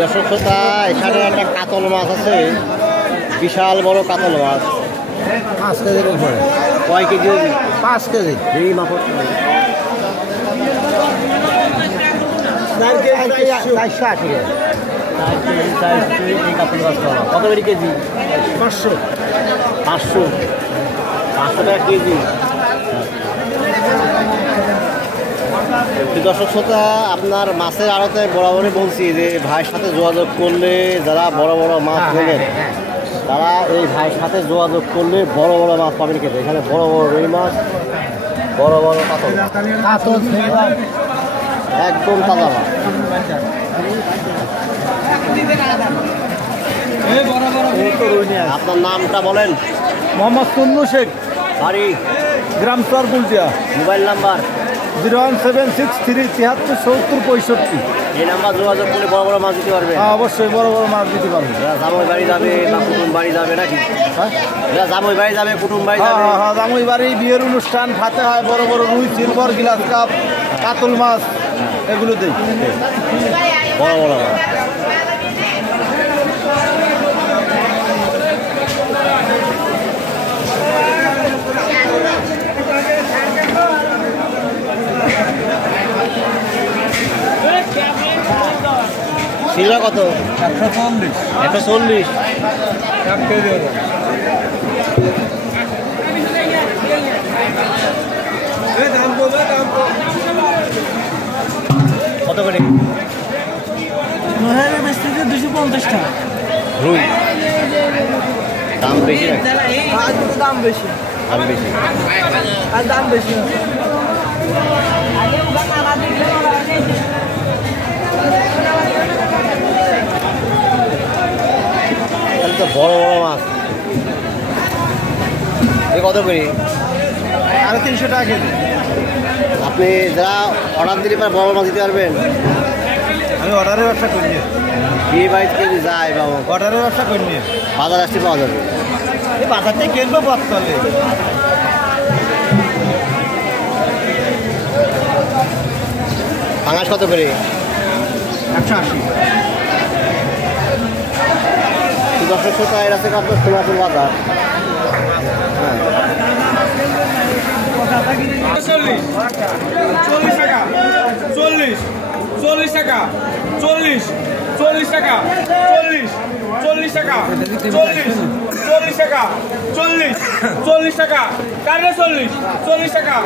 দর্শক শ্রোতা, এখানে একটা কাতল মাছ আছে, বিশাল বড় কাতল মাছ। 5 কেজির উপরে। কয় কেজি? 5 কেজি। এই মাপট 480 এই কাতল মাছ কত করে কেজি? 500 500 টাকা কেজি। দর্শক শ্রোতা, আপনার মাছের আড়তে বরাবরই বলছি যে ভাইয়ের সাথে যোগাযোগ করলে যারা বড় বড় মাছ নেবেন তারা এই ভাইয়ের সাথে যোগাযোগ করলে বড় বড় মাছ পাবেন খেতে। এখানে বড় বড় রুই মাছ, বড় বড় কাতল, একদম তাজা মাছ। আপনার নামটা বলেন। মোহাম্মদ তন্নু শেখ, বাড়ি গ্রাম চর গুলটিয়া। মোবাইল নাম্বার 01763 এই নাম্বার যোগাযোগ করলে বড় বড় মাছ দিতে পারবে। অবশ্যই বড় বড় মাছ দিতে পারবে। জামাই বাড়ি যাবে বা কুটুম বাড়ি যাবে নাকি? জামাই বাড়ি যাবে, কুটুম বাড়ি যাবে। হ্যাঁ, জামাই বাড়ি, বিয়ের অনুষ্ঠান, খাতে হয় বড় বড় রুই, সিলভার, গ্লাস কাপ, কাতল মাছ, এগুলো দেই বড় বড় মাছ। সিলভার কত? 140। 140 কত করে? 250 টাকা। রুই দাম বেশি নাকি? দাম বেশি। দাম বেশি। আর দাম বেশি। তো বড় বড় মাছ এ কত করে? 350 টাকা কেজি। আপনি যারা অর্ডার দিলে পর বড় মাছ দিতে পারবেন? আমি অর্ডারের ব্যবসা করি। বিয়ে বাড়িতে কেজি যায় বাবু, অর্ডারের ব্যবসা করি। বাজার আসতে পাওয়া যাবে। এই বাজার থেকে কিনবো বর্তমানে। পাঙাশ কত করে? 180। দর্শক শ্রোতা, এর আছে আপনার সোনাপুর বাজার। হ্যাঁ, 40 টাকা, 40 টাকা, 40 টাকা, 40 টাকা, 40 টাকা, 40 টাকা, কারে 40 টাকা,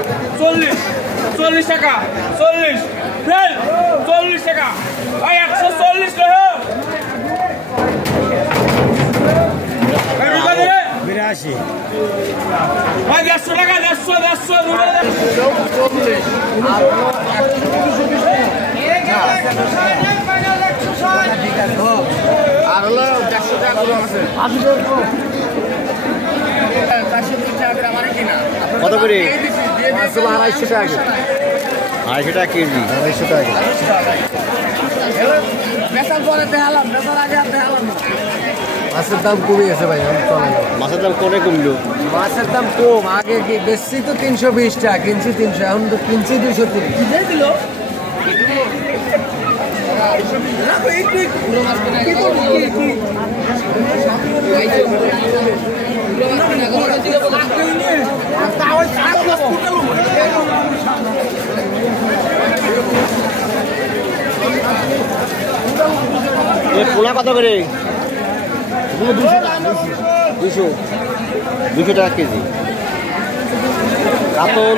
40 টাকা, 40 টাকা, ভাই 140 টাকা। 82। ভাই 150 টাকা, 150 আর হলো 150 টাকা করে আছে। কত করে? 250 টাকা। 250 টাকা কেজি। 250 টাকা। মাছের দাম কমে গেছে ভাই। মাছের দাম কোনে কমলো? মাছের দাম কম। আগে কি বেশি তো 320 টাকা, কিনছি 300, এখন তো কিনছি 230। পোলা কত করে? 200 টাকা কেজি। কাতল